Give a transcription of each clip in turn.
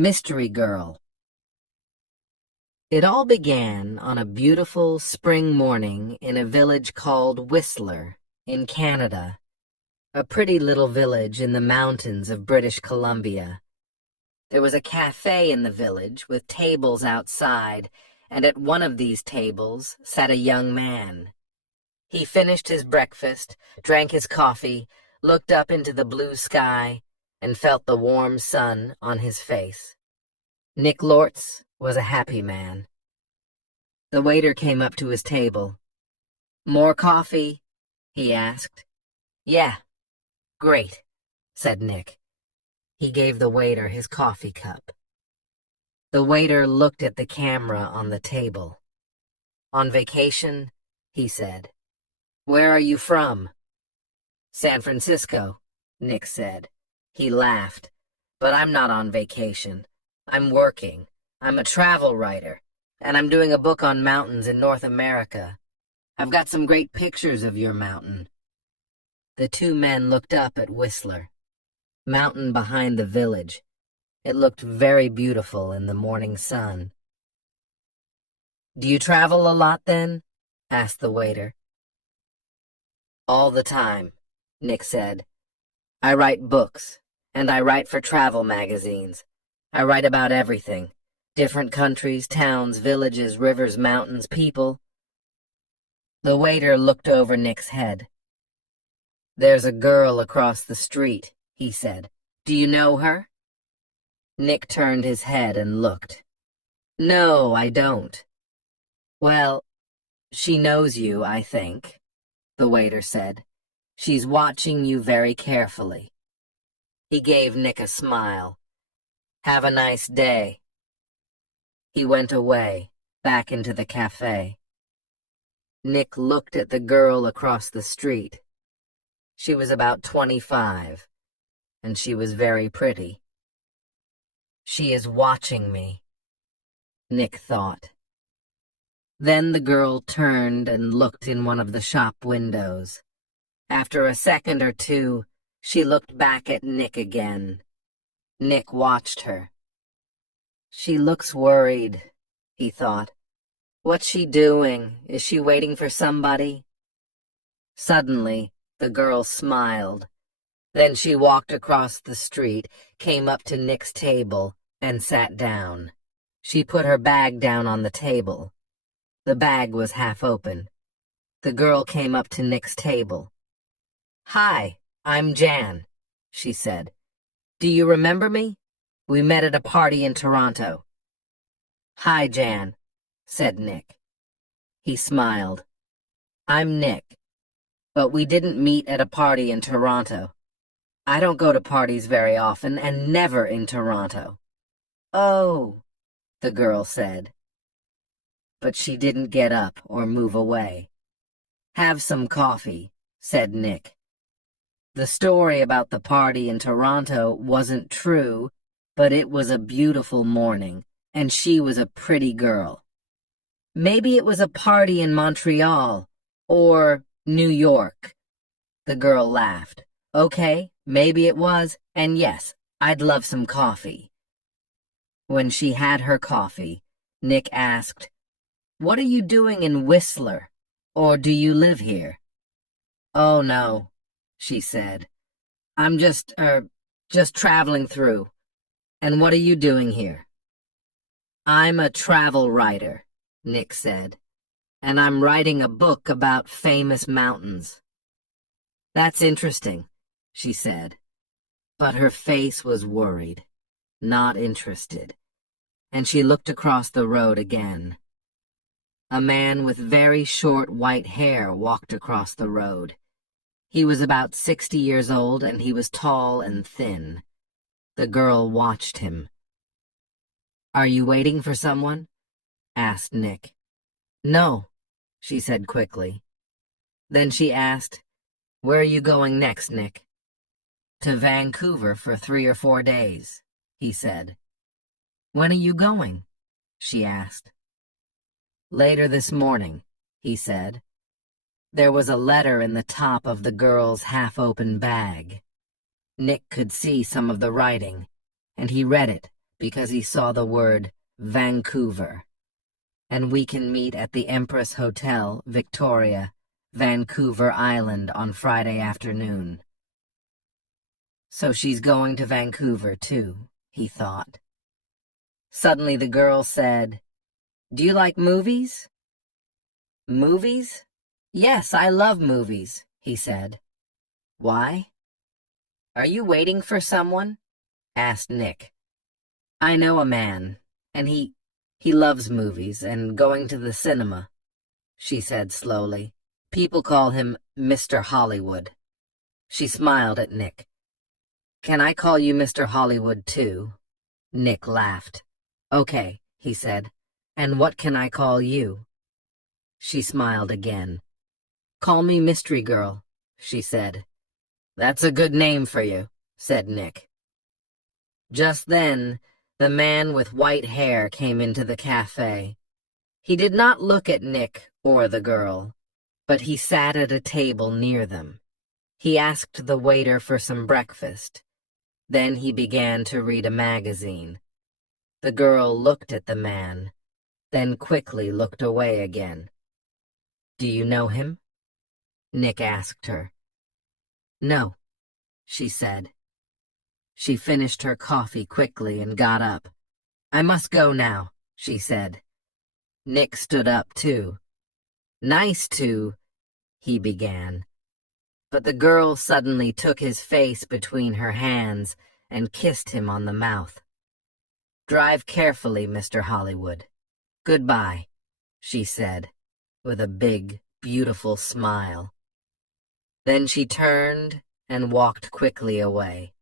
Mystery Girl. It all began on a beautiful spring morning in a village called Whistler, in Canada, a pretty little village in the mountains of British Columbia. There was a cafe in the village with tables outside, and at one of these tables sat a young man. He finished his breakfast, drank his coffee, looked up into the blue sky, and felt the warm sun on his face. Nick Lortz was a happy man. The waiter came up to his table. "More coffee?" he asked. "Yeah, great," said Nick. He gave the waiter his coffee cup. The waiter looked at the camera on the table. "On vacation?" he said. "Where are you from?" "San Francisco," Nick said. He laughed. "But I'm not on vacation. I'm working. I'm a travel writer, and I'm doing a book on mountains in North America. I've got some great pictures of your mountain." The two men looked up at Whistler, mountain behind the village. It looked very beautiful in the morning sun. "Do you travel a lot then?" asked the waiter. "All the time," Nick said. "I write books, and I write for travel magazines. I write about everything. Different countries, towns, villages, rivers, mountains, people." The waiter looked over Nick's head. "There's a girl across the street," he said. "Do you know her?" Nick turned his head and looked. "No, I don't." "Well, she knows you, I think," the waiter said. "She's watching you very carefully." He gave Nick a smile. "Have a nice day." He went away, back into the cafe. Nick looked at the girl across the street. She was about 25, and she was very pretty. "She is watching me," Nick thought. Then the girl turned and looked in one of the shop windows. After a second or two, she looked back at Nick again. Nick watched her. "She looks worried," he thought. "What's she doing? Is she waiting for somebody?" Suddenly, the girl smiled. Then she walked across the street, came up to Nick's table, and sat down. She put her bag down on the table. The bag was half open. The girl came up to Nick's table. "Hi, I'm Jan," she said. "Do you remember me? We met at a party in Toronto." "Hi, Jan," said Nick. He smiled. "I'm Nick, but we didn't meet at a party in Toronto. I don't go to parties very often, and never in Toronto." "Oh," the girl said. But she didn't get up or move away. "Have some coffee," said Nick. The story about the party in Toronto wasn't true, but it was a beautiful morning, and she was a pretty girl. Maybe it was a party in Montreal or New York. The girl laughed. "Okay, maybe it was, and yes, I'd love some coffee." When she had her coffee, Nick asked, "What are you doing in Whistler? Or do you live here?" "Oh, no," she said. "I'm just traveling through. And what are you doing here?" "I'm a travel writer," Nick said, "and I'm writing a book about famous mountains." "That's interesting," she said. But her face was worried, not interested, and she looked across the road again. A man with very short white hair walked across the road. He was about 60 years old, and he was tall and thin. The girl watched him. "Are you waiting for someone?" asked Nick. "No," she said quickly. Then she asked, "Where are you going next, Nick?" "To Vancouver for 3 or 4 days," he said. "When are you going?" she asked. "Later this morning," he said. There was a letter in the top of the girl's half-open bag. Nick could see some of the writing, and he read it, because he saw the word Vancouver. And we can meet at the Empress Hotel, Victoria, Vancouver Island on Friday afternoon. So she's going to Vancouver too, he thought. Suddenly the girl said, "Do you like movies?" "Movies? Yes, I love movies," he said. "Why?" "Are you waiting for someone?" asked Nick. "I know a man, and he loves movies and going to the cinema," she said slowly. "People call him Mr. Hollywood." She smiled at Nick. "Can I call you Mr. Hollywood too?" Nick laughed. "Okay," he said. "And what can I call you?" She smiled again. "Call me Mystery Girl," she said. "That's a good name for you," said Nick. Just then, the man with white hair came into the cafe. He did not look at Nick or the girl, but he sat at a table near them. He asked the waiter for some breakfast. Then he began to read a magazine. The girl looked at the man, then quickly looked away again. "Do you know him?" Nick asked her. "No," she said. She finished her coffee quickly and got up. "I must go now," she said. Nick stood up too. "Nice to," he began. But the girl suddenly took his face between her hands and kissed him on the mouth. "Drive carefully, Mr. Hollywood. Goodbye," she said, with a big, beautiful smile. Then she turned and walked quickly away.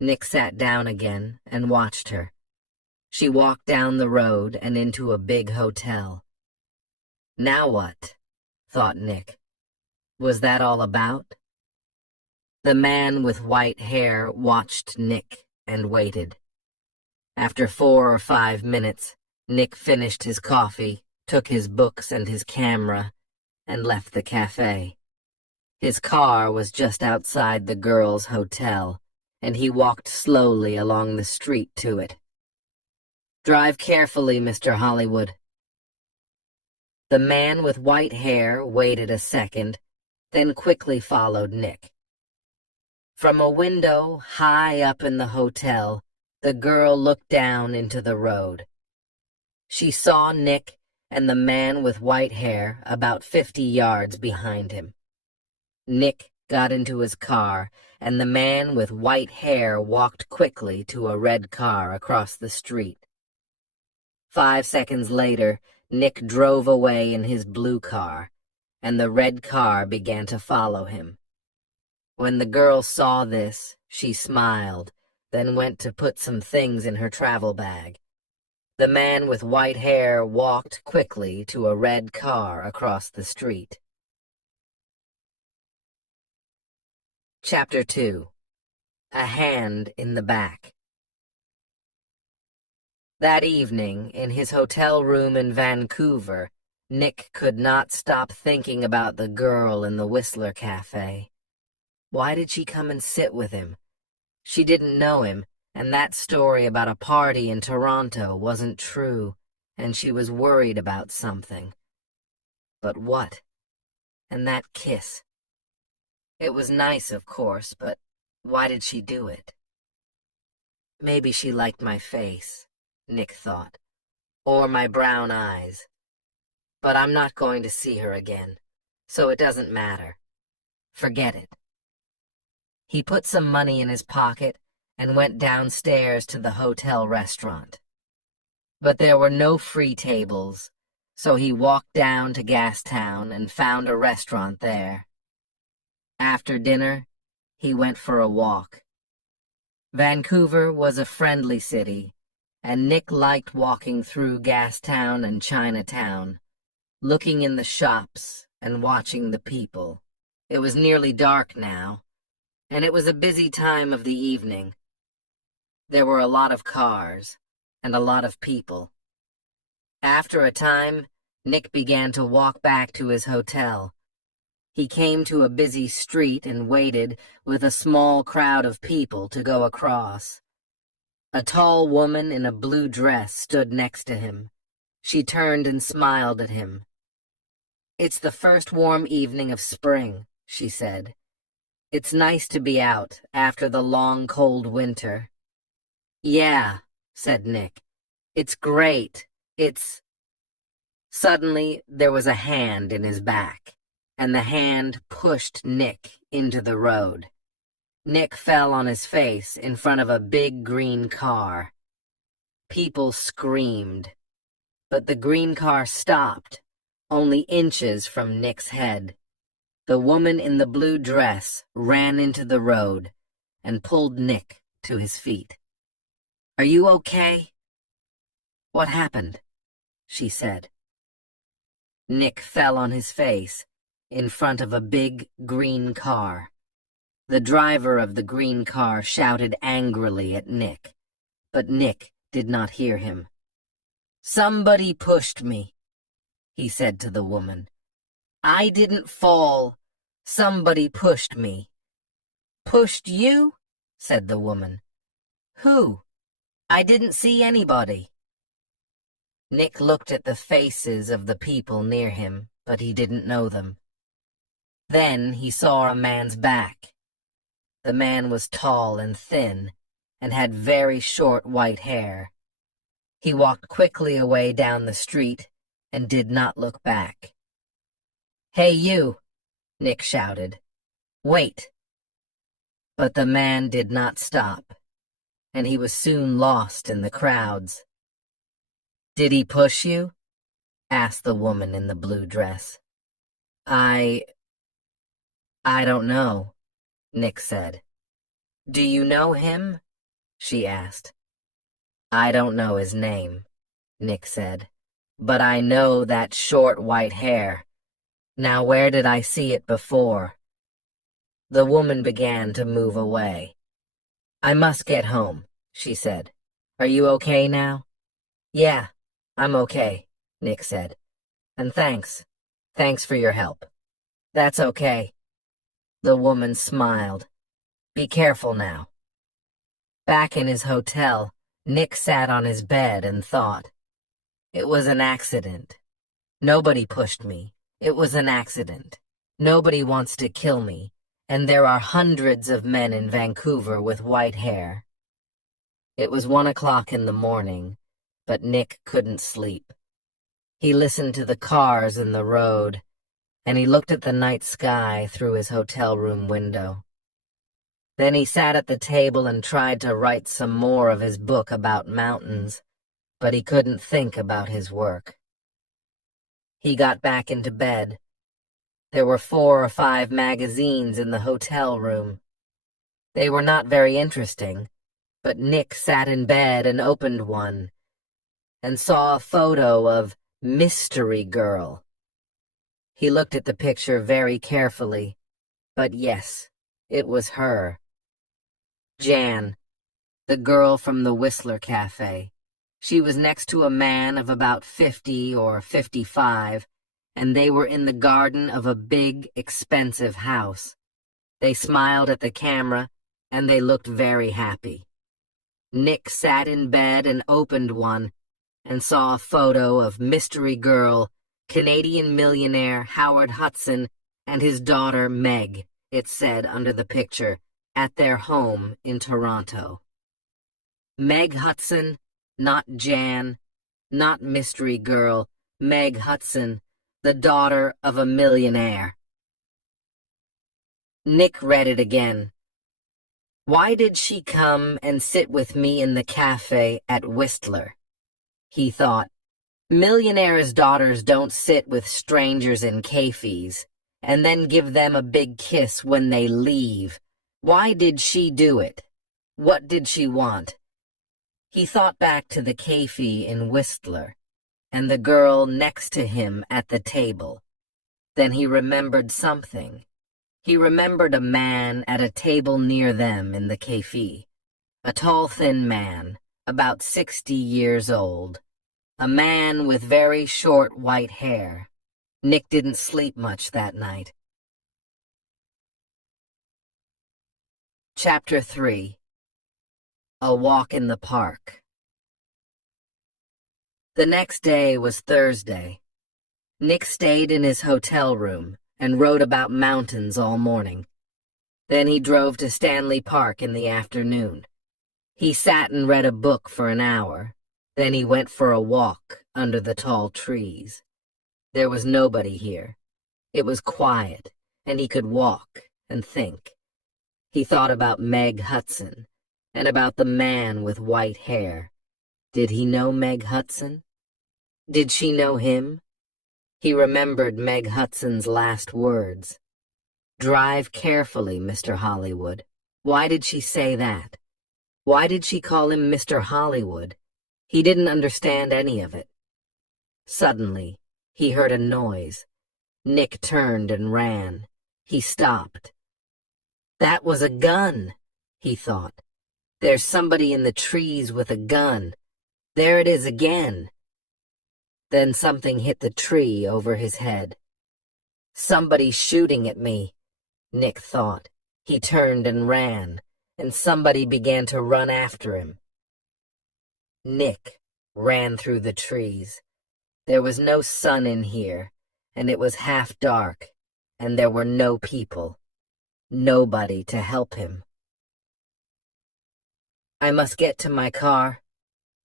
Nick sat down again and watched her. She walked down the road and into a big hotel. Now what? Thought Nick. Was that all about? The man with white hair watched Nick and waited. After 4 or 5 minutes, Nick finished his coffee, took his books and his camera, and left the cafe. His car was just outside the girls' hotel, and he walked slowly along the street to it. "Drive carefully, Mr. Hollywood." The man with white hair waited a second, then quickly followed Nick. From a window high up in the hotel, the girl looked down into the road. She saw Nick and the man with white hair about 50 yards behind him. Nick got into his car, and the man with white hair walked quickly to a red car across the street. 5 seconds later, Nick drove away in his blue car, and the red car began to follow him. When the girl saw this, she smiled, then went to put some things in her travel bag. The man with white hair walked quickly to a red car across the street. Chapter 2. A Hand in the Back. That evening, in his hotel room in Vancouver, Nick could not stop thinking about the girl in the Whistler Cafe. Why did she come and sit with him? She didn't know him, and that story about a party in Toronto wasn't true, and she was worried about something. But what? And that kiss. It was nice, of course, but why did she do it? Maybe she liked my face, Nick thought, or my brown eyes. But I'm not going to see her again, so it doesn't matter. Forget it. He put some money in his pocket and went downstairs to the hotel restaurant. But there were no free tables, so he walked down to Gastown and found a restaurant there. After dinner, he went for a walk. Vancouver was a friendly city, and Nick liked walking through Gastown and Chinatown, looking in the shops and watching the people. It was nearly dark now, and it was a busy time of the evening. There were a lot of cars and a lot of people. After a time, Nick began to walk back to his hotel. He came to a busy street and waited with a small crowd of people to go across. A tall woman in a blue dress stood next to him. She turned and smiled at him. "It's the first warm evening of spring," she said. "It's nice to be out after the long, cold winter." "Yeah," said Nick. "It's great. It's—" Suddenly, there was a hand in his back, and the hand pushed Nick into the road. Nick fell on his face in front of a big green car. People screamed, but the green car stopped, only inches from Nick's head. The woman in the blue dress ran into the road and pulled Nick to his feet. "Are you okay?" "What happened?" she said. Nick fell on his face in front of a big green car. The driver of the green car shouted angrily at Nick, but Nick did not hear him. "Somebody pushed me," he said to the woman. "I didn't fall. Somebody pushed me." "Pushed you?" said the woman. "Who? I didn't see anybody." Nick looked at the faces of the people near him, but he didn't know them. Then he saw a man's back. The man was tall and thin, and had very short white hair. He walked quickly away down the street and did not look back. "Hey, you!" Nick shouted. "Wait!" But the man did not stop, and he was soon lost in the crowds. "Did he push you?" asked the woman in the blue dress. I don't know," Nick said. "Do you know him?" she asked. "I don't know his name," Nick said, "but I know that short white hair. Now where did I see it before?" The woman began to move away. "I must get home," she said. "Are you okay now?" "Yeah, I'm okay," Nick said. "And thanks. Thanks for your help." "That's okay." The woman smiled. "Be careful now." Back in his hotel, Nick sat on his bed and thought. It was an accident. Nobody pushed me. It was an accident. Nobody wants to kill me, and there are hundreds of men in Vancouver with white hair. It was 1 o'clock in the morning, but Nick couldn't sleep. He listened to the cars in the road, and he looked at the night sky through his hotel room window. Then he sat at the table and tried to write some more of his book about mountains, but he couldn't think about his work. He got back into bed. There were 4 or 5 magazines in the hotel room. They were not very interesting, but Nick sat in bed and opened one, and saw a photo of Mystery Girl. He looked at the picture very carefully, but yes, it was her. Jan, the girl from the Whistler Cafe. She was next to a man of about 50 or 55, and they were in the garden of a big, expensive house. They smiled at the camera, and they looked very happy. Nick sat in bed and opened one, and saw a photo of Mystery Girl, Canadian millionaire Howard Hudson, and his daughter Meg, it said under the picture, at their home in Toronto. Meg Hudson, not Jan, not Mystery Girl, Meg Hudson, the daughter of a millionaire. Nick read it again. Why did she come and sit with me in the cafe at Whistler? He thought, millionaires' daughters don't sit with strangers in cafes and then give them a big kiss when they leave. Why did she do it? What did she want? He thought back to the cafe in Whistler and the girl next to him at the table. Then he remembered something. He remembered a man at a table near them in the cafe. A tall, thin man, about 60 years old. A man with very short white hair. Nick didn't sleep much that night. Chapter 3 A walk in the park. The next day was Thursday. Nick stayed in his hotel room and wrote about mountains all morning. Then he drove to Stanley Park in the afternoon. He sat and read a book for an hour. Then he went for a walk under the tall trees. There was nobody here. It was quiet, and he could walk and think. He thought about Meg Hudson and about the man with white hair. Did he know Meg Hudson? Did she know him? He remembered Meg Hudson's last words. "Drive carefully, Mr. Hollywood." Why did she say that? Why did she call him Mr. Hollywood? He didn't understand any of it. Suddenly, he heard a noise. Nick turned and ran. He stopped. That was a gun, he thought. There's somebody in the trees with a gun. There it is again. Then something hit the tree over his head. Somebody's shooting at me, Nick thought. He turned and ran, and somebody began to run after him. Nick ran through the trees. There was no sun in here, and it was half dark, and there were no people. Nobody to help him. I must get to my car,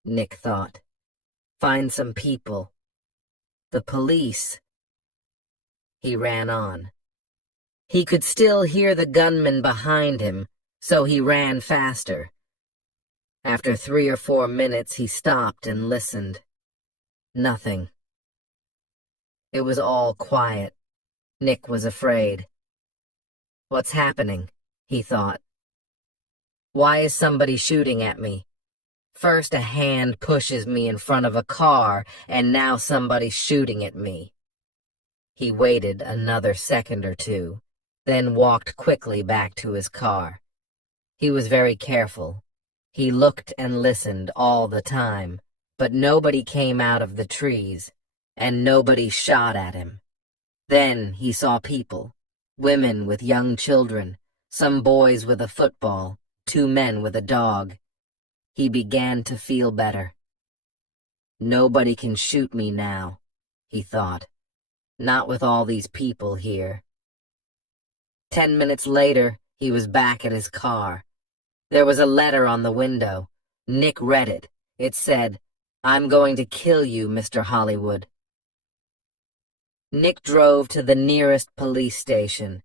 Nick thought. Find some people. The police. He ran on. He could still hear the gunman behind him, so he ran faster. After 3 or 4 minutes, he stopped and listened. Nothing. It was all quiet. Nick was afraid. What's happening? He thought. Why is somebody shooting at me? First a hand pushes me in front of a car, and now somebody's shooting at me. He waited another second or two, then walked quickly back to his car. He was very careful. He looked and listened all the time, but nobody came out of the trees, and nobody shot at him. Then he saw people, women with young children, some boys with a football, 2 men with a dog. He began to feel better. Nobody can shoot me now, he thought. Not with all these people here. 10 minutes later, he was back at his car. There was a letter on the window. Nick read it. It said, "I'm going to kill you, Mr. Hollywood." Nick drove to the nearest police station.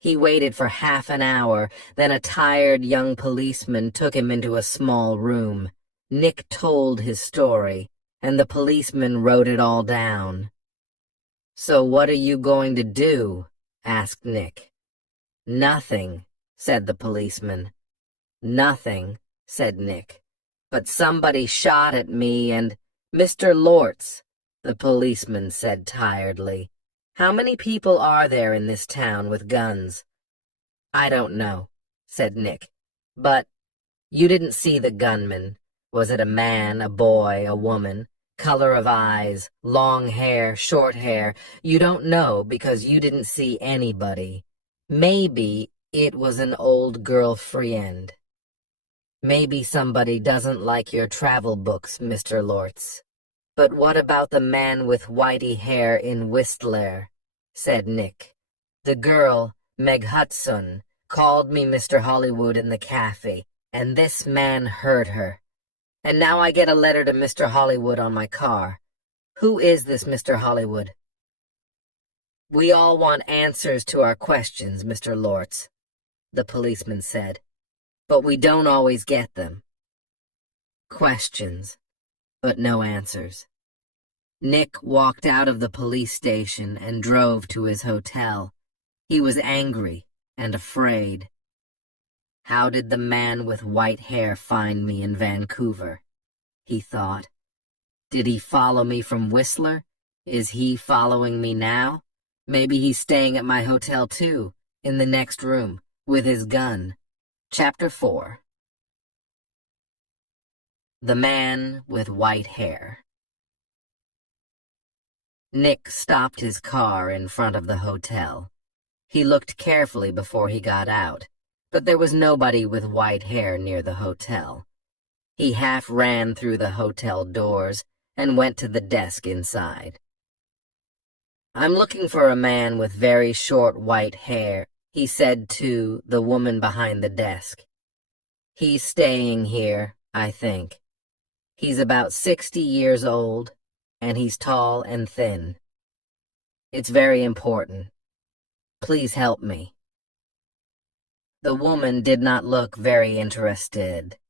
He waited for half an hour, then a tired young policeman took him into a small room. Nick told his story, and the policeman wrote it all down. "So what are you going to do?" asked Nick. "Nothing," said the policeman. "Nothing," said Nick. "But somebody shot at me and—" "Mr. Lortz," the policeman said tiredly. "How many people are there in this town with guns?" "I don't know," said Nick. "But you didn't see the gunman. Was it a man, a boy, a woman? Color of eyes, long hair, short hair? You don't know because you didn't see anybody. Maybe it was an old girlfriend. Maybe somebody doesn't like your travel books, Mr. Lortz. But what about the man with whitey hair in Whistler?" said Nick. "The girl, Meg Hudson, called me Mr. Hollywood in the cafe, and this man heard her. And now I get a letter to Mr. Hollywood on my car. Who is this Mr. Hollywood?" "We all want answers to our questions, Mr. Lortz," the policeman said. "But we don't always get them." Questions, but no answers. Nick walked out of the police station and drove to his hotel. He was angry and afraid. How did the man with white hair find me in Vancouver? He thought. Did he follow me from Whistler? Is he following me now? Maybe he's staying at my hotel too, in the next room, with his gun. Chapter 4. The Man with White Hair. Nick stopped his car in front of the hotel. He looked carefully before he got out, but there was nobody with white hair near the hotel. He half ran through the hotel doors and went to the desk inside. "I'm looking for a man with very short white hair," he said to the woman behind the desk. "He's staying here, I think. He's about 60 years old, and he's tall and thin. It's very important. Please help me." The woman did not look very interested.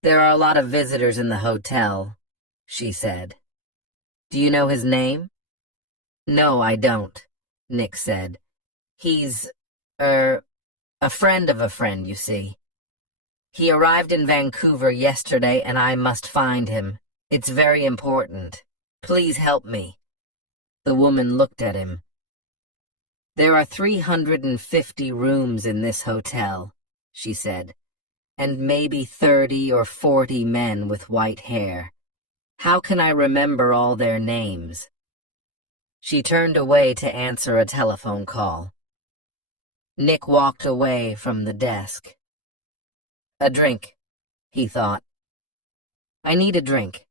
"There are a lot of visitors in the hotel," she said. "Do you know his name?" "No, I don't," Nick said. "He's, a friend of a friend, you see. He arrived in Vancouver yesterday and I must find him. It's very important. Please help me." The woman looked at him. "There are 350 rooms in this hotel," she said, "and maybe 30 or 40 men with white hair. How can I remember all their names?" She turned away to answer a telephone call. Nick walked away from the desk. "A drink," he thought. "I need a drink."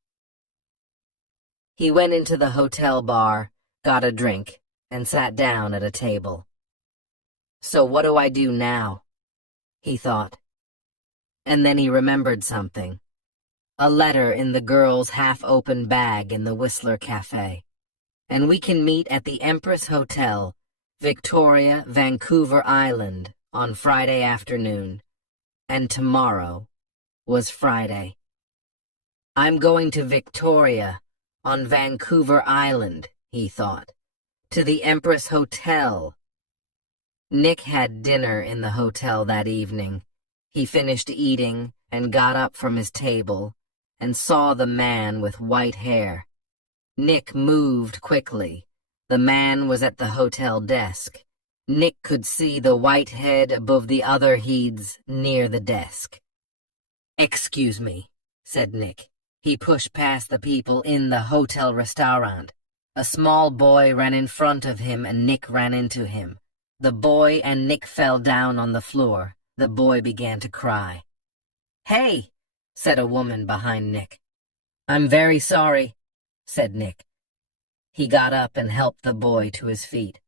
He went into the hotel bar, got a drink, and sat down at a table. "So what do I do now?" he thought. And then he remembered something. A letter in the girl's half-open bag in the Whistler Cafe. "And we can meet at the Empress Hotel, Victoria, Vancouver Island, on Friday afternoon." And tomorrow was Friday. "I'm going to Victoria, on Vancouver Island," he thought. "To the Empress Hotel." Nick had dinner in the hotel that evening. He finished eating and got up from his table and saw the man with white hair. Nick moved quickly. The man was at the hotel desk. Nick could see the white head above the other heads near the desk. "Excuse me," said Nick. He pushed past the people in the hotel restaurant. A small boy ran in front of him and Nick ran into him. The boy and Nick fell down on the floor. The boy began to cry. "Hey," said a woman behind Nick. "I'm very sorry," said Nick. He got up and helped the boy to his feet.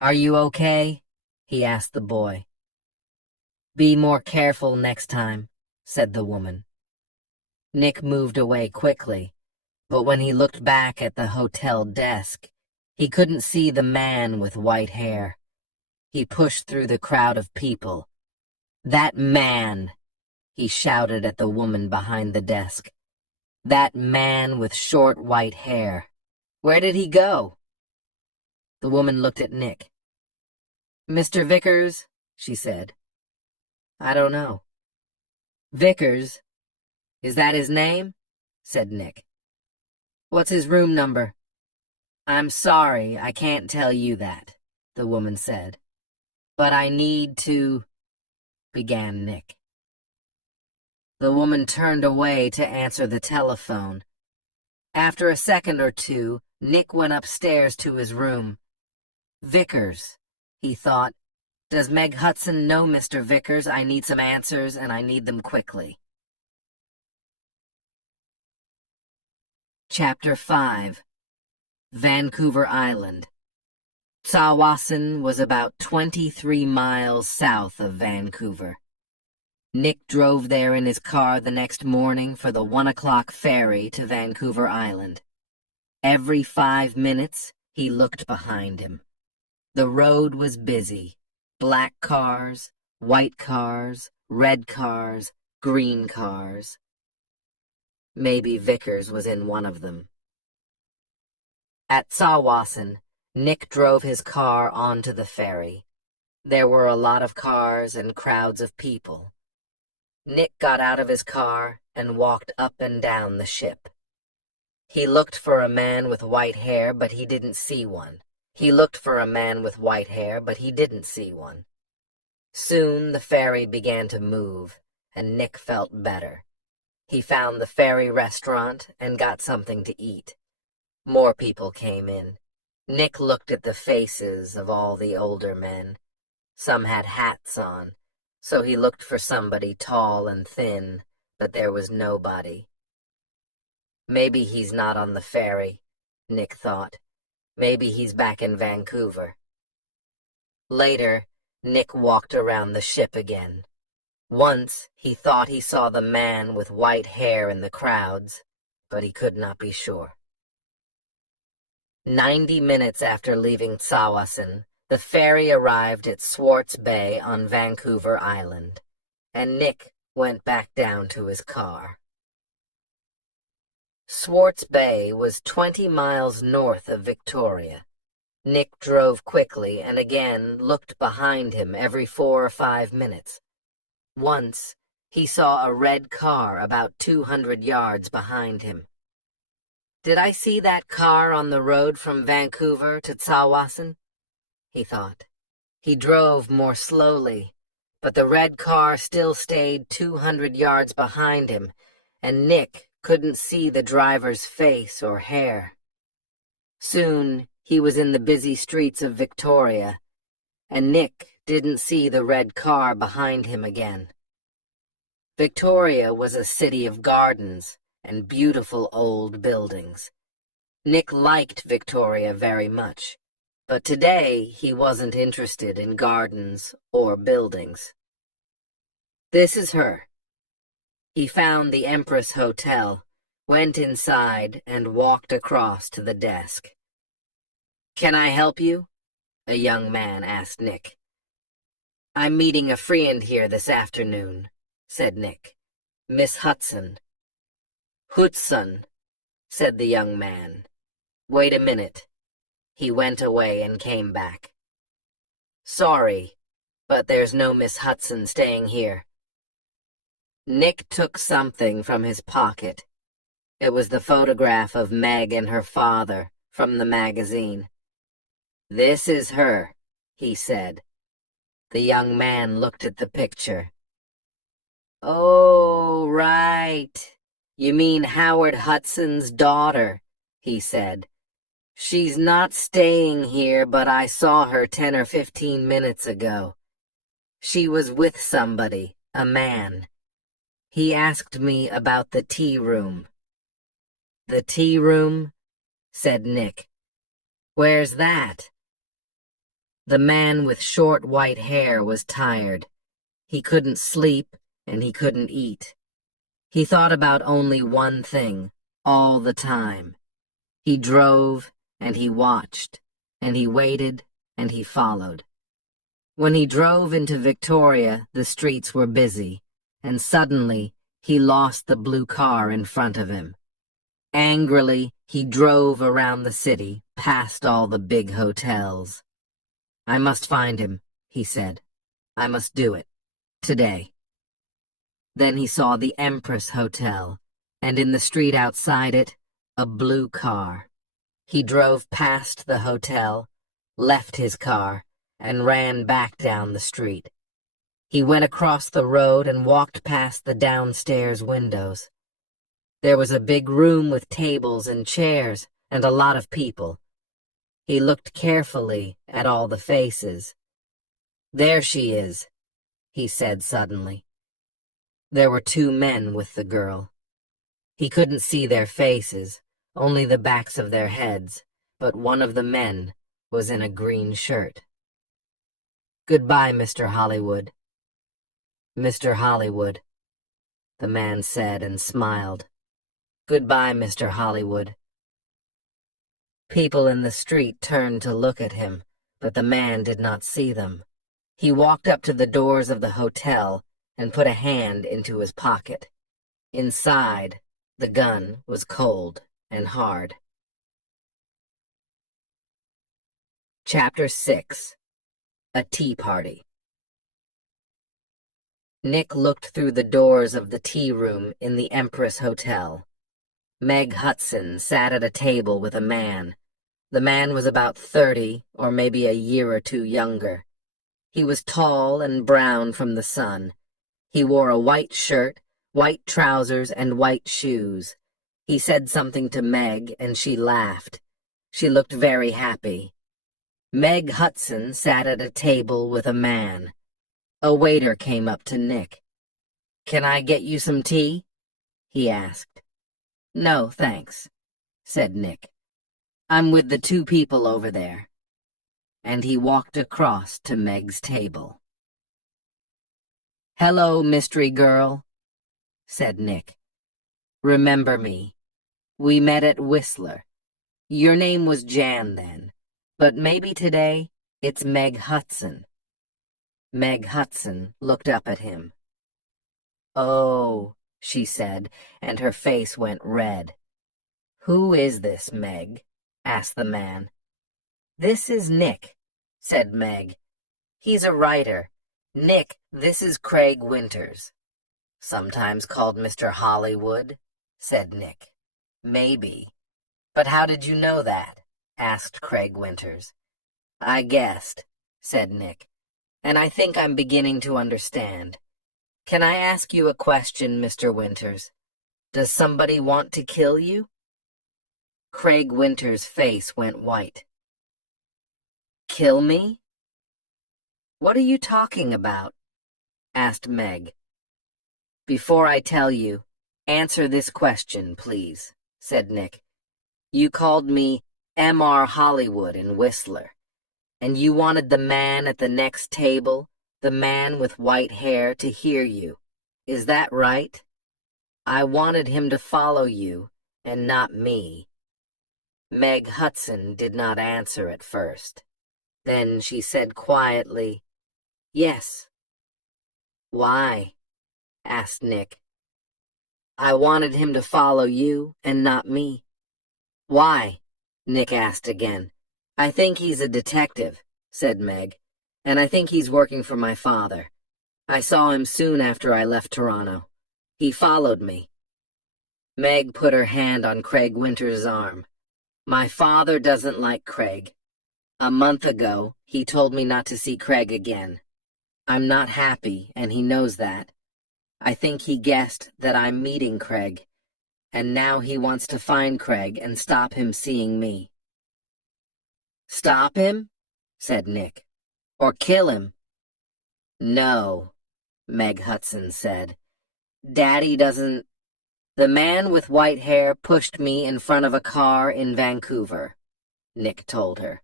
"Are you okay?" he asked the boy. "Be more careful next time," said the woman. Nick moved away quickly, but when he looked back at the hotel desk, he couldn't see the man with white hair. He pushed through the crowd of people. "That man!" he shouted at the woman behind the desk. "That man with short white hair. Where did he go?" The woman looked at Nick. "Mr. Vickers," she said. "I don't know." "Vickers? Is that his name?" said Nick. "What's his room number?" "I'm sorry, I can't tell you that," the woman said. "But I need to," began Nick. The woman turned away to answer the telephone. After a second or two, Nick went upstairs to his room. "Vickers," he thought. "Does Meg Hudson know Mr. Vickers? I need some answers, and I need them quickly." Chapter 5. Vancouver Island. Tsawwassen was about 23 miles south of Vancouver. Nick drove there in his car the next morning for the 1 o'clock ferry to Vancouver Island. Every 5 minutes, he looked behind him. The road was busy. Black cars, white cars, red cars, green cars. Maybe Vickers was in one of them. At Tsawwassen, Nick drove his car onto the ferry. There were a lot of cars and crowds of people. Nick got out of his car and walked up and down the ship. He looked for a man with white hair, but he didn't see one. He looked for a man with white hair, but he didn't see one. Soon the ferry began to move, and Nick felt better. He found the ferry restaurant and got something to eat. More people came in. Nick looked at the faces of all the older men. Some had hats on, so he looked for somebody tall and thin, but there was nobody. Maybe he's not on the ferry, Nick thought. Maybe he's back in Vancouver. Later, Nick walked around the ship again. Once, he thought he saw the man with white hair in the crowds, but he could not be sure. 90 minutes after leaving Tsawwassen, the ferry arrived at Swartz Bay on Vancouver Island, and Nick went back down to his car. Swartz Bay was 20 miles north of Victoria. Nick drove quickly and again looked behind him every 4 or 5 minutes. Once, he saw a red car about 200 yards behind him. Did I see that car on the road from Vancouver to Tsawwassen? He thought. He drove more slowly, but the red car still stayed 200 yards behind him, and Nick couldn't see the driver's face or hair. Soon, he was in the busy streets of Victoria, and Nick didn't see the red car behind him again. Victoria was a city of gardens and beautiful old buildings. Nick liked Victoria very much, but today he wasn't interested in gardens or buildings. This is her. He found the Empress Hotel, went inside, and walked across to the desk. "Can I help you?" a young man asked Nick. "I'm meeting a friend here this afternoon," said Nick. "Miss Hudson." "Hudson," said the young man. "Wait a minute." He went away and came back. "Sorry, but there's no Miss Hudson staying here." Nick took something from his pocket. It was the photograph of Meg and her father from the magazine. "This is her," he said. The young man looked at the picture. "Oh, right. You mean Howard Hudson's daughter," he said. "She's not staying here, but I saw her 10 or 15 minutes ago. She was with somebody, a man. He asked me about the tea room." "The tea room?" said Nick. "Where's that?" The man with short white hair was tired. He couldn't sleep, and he couldn't eat. He thought about only one thing, all the time. He drove, and he watched, and he waited, and he followed. When he drove into Victoria, the streets were busy, and suddenly he lost the blue car in front of him. Angrily, he drove around the city, past all the big hotels. "I must find him," he said. "I must do it. Today." Then he saw the Empress Hotel, and in the street outside it, a blue car. He drove past the hotel, left his car, and ran back down the street. He went across the road and walked past the downstairs windows. There was a big room with tables and chairs and a lot of people. He looked carefully at all the faces. "There she is," he said suddenly. There were 2 men with the girl. He couldn't see their faces, only the backs of their heads, but one of the men was in a green shirt. "Goodbye, Mr. Hollywood." "Mr. Hollywood," the man said and smiled. "Goodbye, Mr. Hollywood." People in the street turned to look at him, but the man did not see them. He walked up to the doors of the hotel and put a hand into his pocket. Inside, the gun was cold and hard. Chapter 6. A Tea Party. Nick looked through the doors of the tea room in the Empress Hotel. Meg Hudson sat at a table with a man. The man was about 30, or maybe a year or 2 younger. He was tall and brown from the sun. He wore a white shirt, white trousers, and white shoes. He said something to Meg, and she laughed. She looked very happy. Meg Hudson sat at a table with a man. A waiter came up to Nick. "Can I get you some tea?" he asked. "No, thanks," said Nick. "I'm with the two people over there." And he walked across to Meg's table. "Hello, mystery girl," said Nick. "Remember me? We met at Whistler. Your name was Jan then, but maybe today it's Meg Hudson." Meg Hudson looked up at him. "Oh," she said, and her face went red. "Who is this, Meg?" asked the man. "This is Nick," said Meg. "He's a writer. Nick, this is Craig Winters." "Sometimes called Mr. Hollywood," said Nick. "Maybe. But how did you know that?" asked Craig Winters. "I guessed," said Nick. "And I think I'm beginning to understand. Can I ask you a question, Mr. Winters? Does somebody want to kill you?" Craig Winters' face went white. "Kill me? What are you talking about?" asked Meg. "Before I tell you, answer this question, please," said Nick. "You called me M.R. Hollywood in Whistler, and you wanted the man at the next table, the man with white hair, to hear you. Is that right?" "I wanted him to follow you, and not me." Meg Hudson did not answer at first. Then she said quietly, "Yes." "Why?" asked Nick. "I wanted him to follow you, and not me." "Why?" Nick asked again. "I think he's a detective," said Meg, "and I think he's working for my father. I saw him soon after I left Toronto. He followed me." Meg put her hand on Craig Winters' arm. "My father doesn't like Craig. A month ago, he told me not to see Craig again. I'm not happy, and he knows that. I think he guessed that I'm meeting Craig, and now he wants to find Craig and stop him seeing me." "Stop him?" said Nick. "Or kill him?" "No," Meg Hudson said. "Daddy doesn't—" "The man with white hair pushed me in front of a car in Vancouver," Nick told her.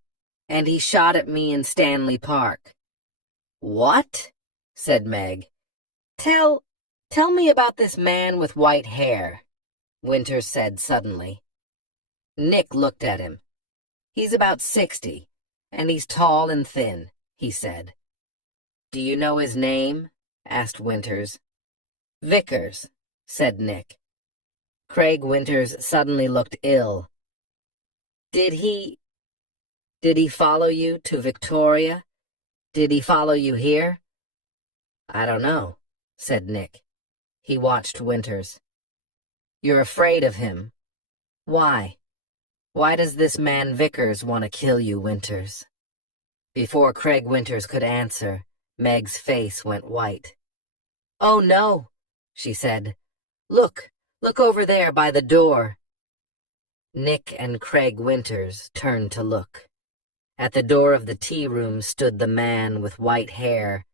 "And he shot at me in Stanley Park." "What?" said Meg. Tell me about this man with white hair," Winters said suddenly. Nick looked at him. "He's about 60, and he's tall and thin," he said. "Do you know his name?" asked Winters. "Vickers," said Nick. Craig Winters suddenly looked ill. Did he follow you to Victoria? Did he follow you here?" "I don't know," said Nick. He watched Winters. "You're afraid of him. Why? Why does this man Vickers want to kill you, Winters?" Before Craig Winters could answer, Meg's face went white. "Oh, no," she said. Look over there by the door." Nick and Craig Winters turned to look. At the door of the tea room stood the man with white hair.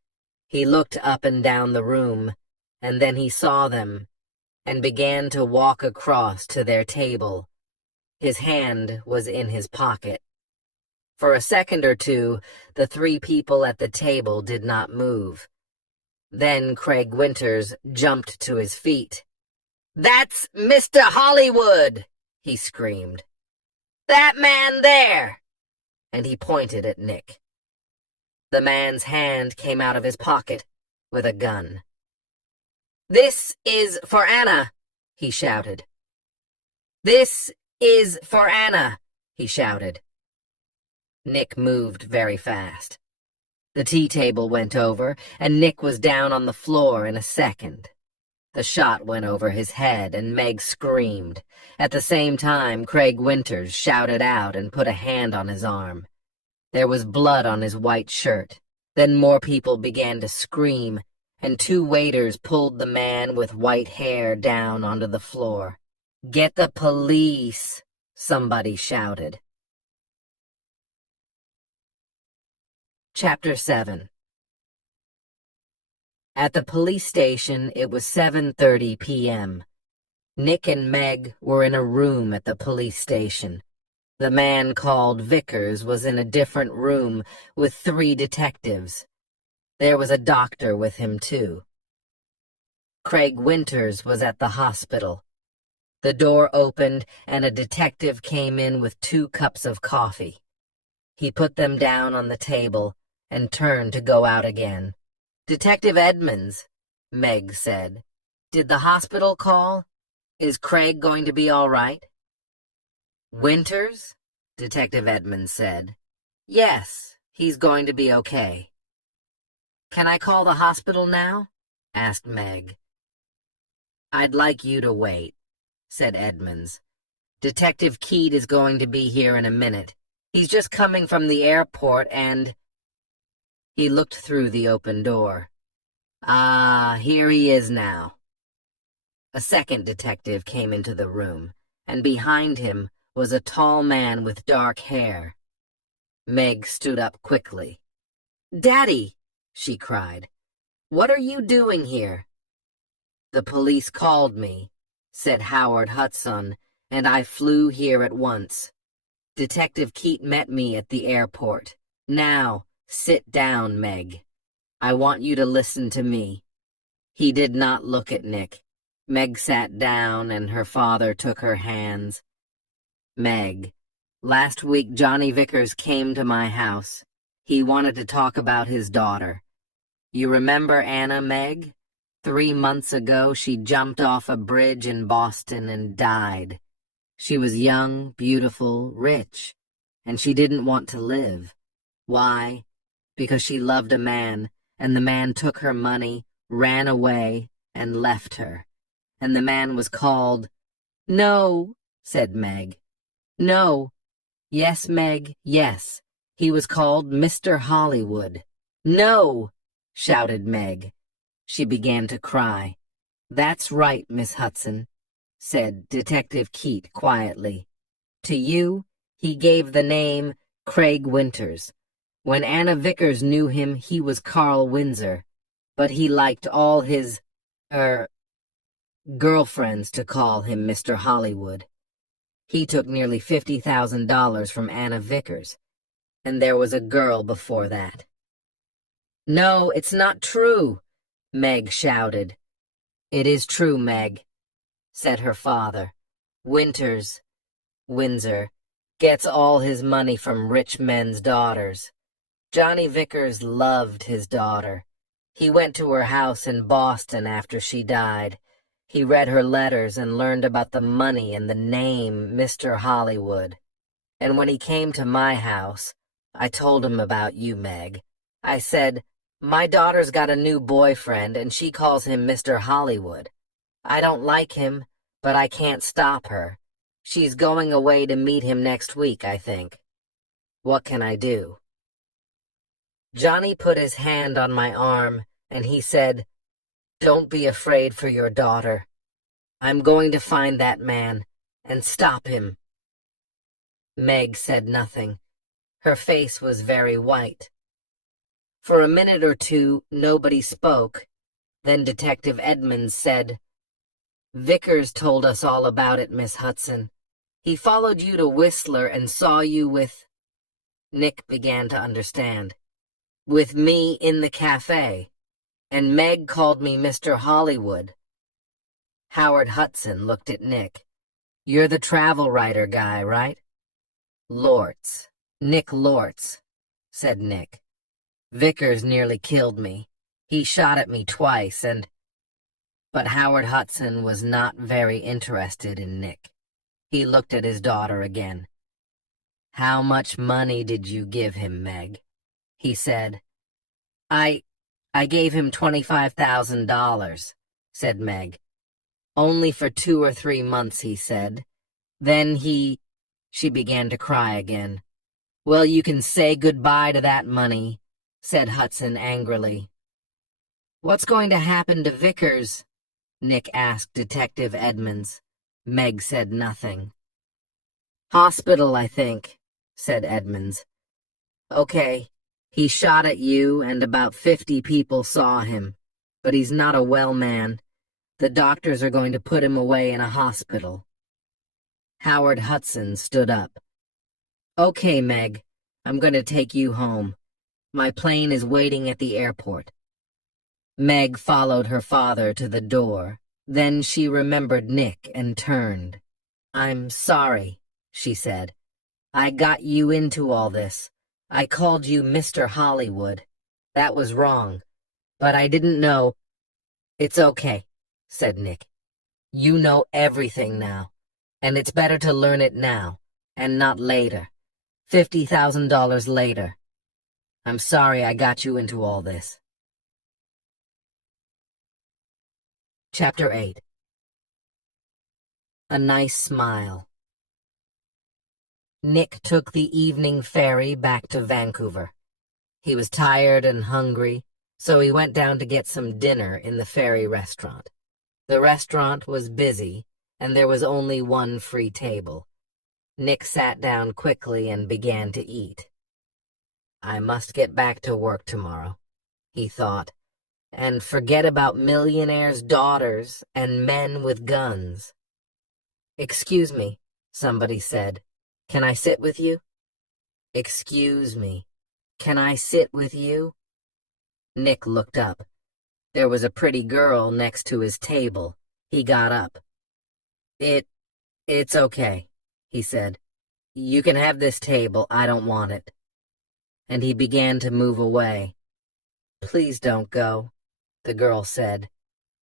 He looked up and down the room, and then he saw them, and began to walk across to their table. His hand was in his pocket. For a second or two, the three people at the table did not move. Then Craig Winters jumped to his feet. "That's Mr. Hollywood!" he screamed. "That man there!" And he pointed at Nick. The man's hand came out of his pocket with a gun. "This is for Anna," he shouted. "This is for Anna," he shouted. Nick moved very fast. The tea table went over, and Nick was down on the floor in a second. The shot went over his head, and Meg screamed. At the same time, Craig Winters shouted out and put a hand on his arm. There was blood on his white shirt. Then more people began to scream, and two waiters pulled the man with white hair down onto the floor. "Get the police!" somebody shouted. Chapter 7. At the police station, it was 7:30 p.m. Nick and Meg were in a room at the police station. The man called Vickers was in a different room with 3 detectives. There was a doctor with him, too. Craig Winters was at the hospital. The door opened and a detective came in with 2 cups of coffee. He put them down on the table and turned to go out again. "Detective Edmonds," Meg said. "Did the hospital call? Is Craig going to be all right?" "Winters?" Detective Edmonds said. "Yes, he's going to be okay." "Can I call the hospital now?" asked Meg. "I'd like you to wait," said Edmonds. "Detective Keat is going to be here in a minute. He's just coming from the airport and—" He looked through the open door. "Ah, here he is now." A second detective came into the room, and behind him was a tall man with dark hair. Meg stood up quickly. "Daddy!" she cried. "What are you doing here?" "The police called me," said Howard Hudson, "and I flew here at once. Detective Keat met me at the airport. Now, sit down, Meg. I want you to listen to me." He did not look at Nick. Meg sat down and her father took her hands. "Meg, last week Johnny Vickers came to my house. He wanted to talk about his daughter. You remember Anna, Meg? 3 months ago she jumped off a bridge in Boston and died. She was young, beautiful, rich, and she didn't want to live. Why? Because she loved a man, and the man took her money, ran away, and left her. And the man was called—" "No," said Meg. "No. Yes, Meg, yes. He was called Mr. Hollywood." "No!" shouted Meg. She began to cry. "That's right, Miss Hudson," said Detective Keat quietly. "To you, he gave the name Craig Winters. When Anna Vickers knew him, he was Carl Windsor, but he liked all his, girlfriends to call him Mr. Hollywood. He took nearly $50,000 from Anna Vickers, and there was a girl before that." "No, it's not true," Meg shouted. "It is true, Meg," said her father. Windsor, gets all his money from rich men's daughters. Johnny Vickers loved his daughter. He went to her house in Boston after she died. He read her letters and learned about the money and the name Mr. Hollywood. And when he came to my house, I told him about you, Meg. I said, 'My daughter's got a new boyfriend and she calls him Mr. Hollywood. I don't like him, but I can't stop her. She's going away to meet him next week, I think. What can I do?' Johnny put his hand on my arm and he said, 'Don't be afraid for your daughter. I'm going to find that man and stop him.'" Meg said nothing. Her face was very white. For a minute or two, nobody spoke. Then Detective Edmonds said, "Vickers told us all about it, Miss Hudson. He followed you to Whistler and saw you with—" Nick began to understand. "With me in the cafe. And Meg called me Mr. Hollywood." Howard Hudson looked at Nick. "You're the travel writer guy, right?" "Lortz. Nick Lortz," said Nick. "Vickers nearly killed me. He shot at me twice and—" But Howard Hudson was not very interested in Nick. He looked at his daughter again. "How much money did you give him, Meg?" he said. I gave him $25,000, said Meg. "Only for 2 or 3 months," he said. "Then She began to cry again. "Well, you can say goodbye to that money," said Hudson angrily. "What's going to happen to Vickers?" Nick asked Detective Edmonds. Meg said nothing. "Hospital, I think," said Edmonds. "Okay, he shot at you and about 50 people saw him, but he's not a well man. The doctors are going to put him away in a hospital. Howard Hudson stood up. Okay, Meg, I'm going to take you home. My plane is waiting at the airport. Meg followed her father to the door. Then she remembered Nick and turned. I'm sorry, she said. I got you into all this. I called you Mr. Hollywood. That was wrong. But I didn't know. It's okay, said Nick. You know everything now. And it's better to learn it now, and not later. $50,000 later. I'm sorry I got you into all this. Chapter 8. A Nice Smile. Nick took the evening ferry back to Vancouver. He was tired and hungry, so he went down to get some dinner in the ferry restaurant. The restaurant was busy, and there was only one free table. Nick sat down quickly and began to eat. I must get back to work tomorrow, he thought, and forget about millionaires' daughters and men with guns. Excuse me, somebody said. Can I sit with you? Excuse me. Can I sit with you? Nick looked up. There was a pretty girl next to his table. He got up. It's okay, he said. You can have this table. I don't want it. And he began to move away. Please don't go, the girl said.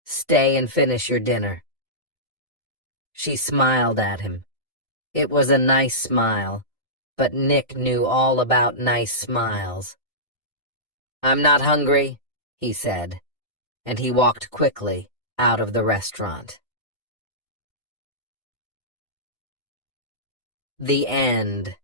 Stay and finish your dinner. She smiled at him. It was a nice smile, but Nick knew all about nice smiles. I'm not hungry, he said, and he walked quickly out of the restaurant. The end.